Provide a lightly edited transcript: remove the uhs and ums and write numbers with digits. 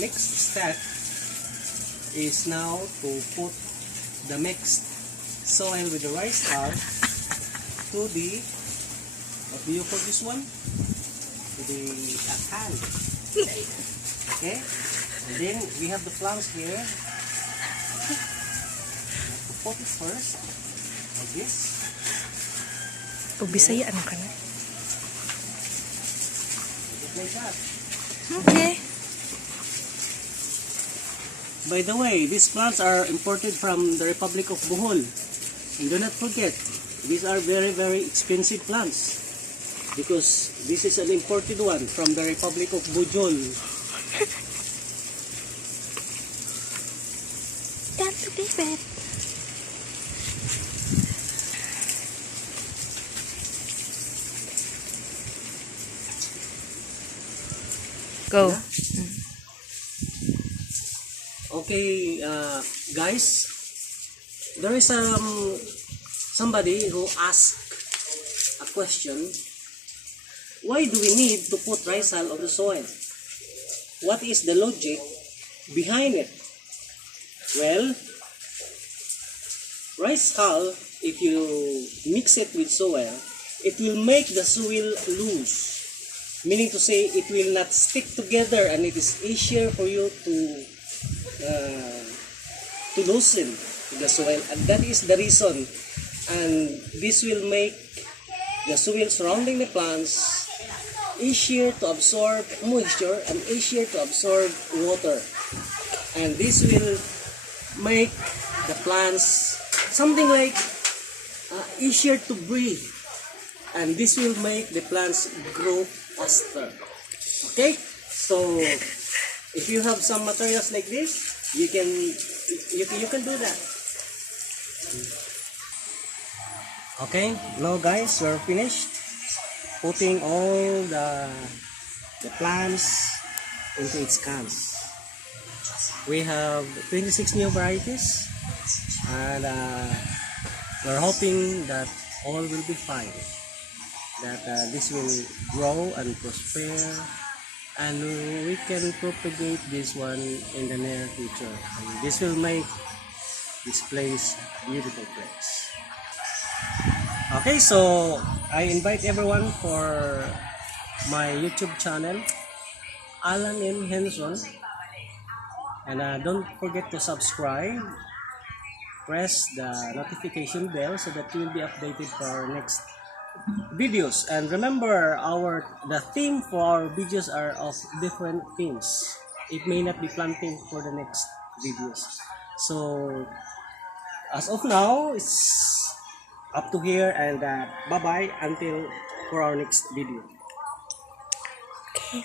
next step is now to put the mixed soil with the rice hull to the, what do you call this one? To the can. Okay? And then we have the plants here. To put it first, like this. Bisaya ano ka na? Like that. Okay. By the way, these plants are imported from the Republic of Bohol. And do not forget, these are very, very expensive plants. Because this is an imported one from the Republic of Bohol. Time to be fed. Go. Okay, guys, there is somebody who asked a question. Why do we need to put rice hull on the soil? What is the logic behind it? Well, rice hull, if you mix it with soil, it will make the soil loose. Meaning to say, it will not stick together and it is easier for you to loosen the soil. And that is the reason. And this will make the soil surrounding the plants easier to absorb moisture and easier to absorb water. And this will make the plants something like easier to breathe. And this will make the plants grow faster. Okay? So if you have some materials like this, you can do that. Okay, now guys, we're finished putting all the plants into its cans. We have 26 new varieties, and we're hoping that all will be fine. That this will grow and prosper, and we can propagate this one in the near future. And this will make this place a beautiful place. Okay, so I invite everyone for my YouTube channel, Alan M. Henson, and don't forget to subscribe. Press the notification bell so that you will be updated for our next videos. And remember, the theme for our videos are of different themes. It may not be planting for the next videos. So as of now, it's up to here, and bye bye until for our next video. Okay.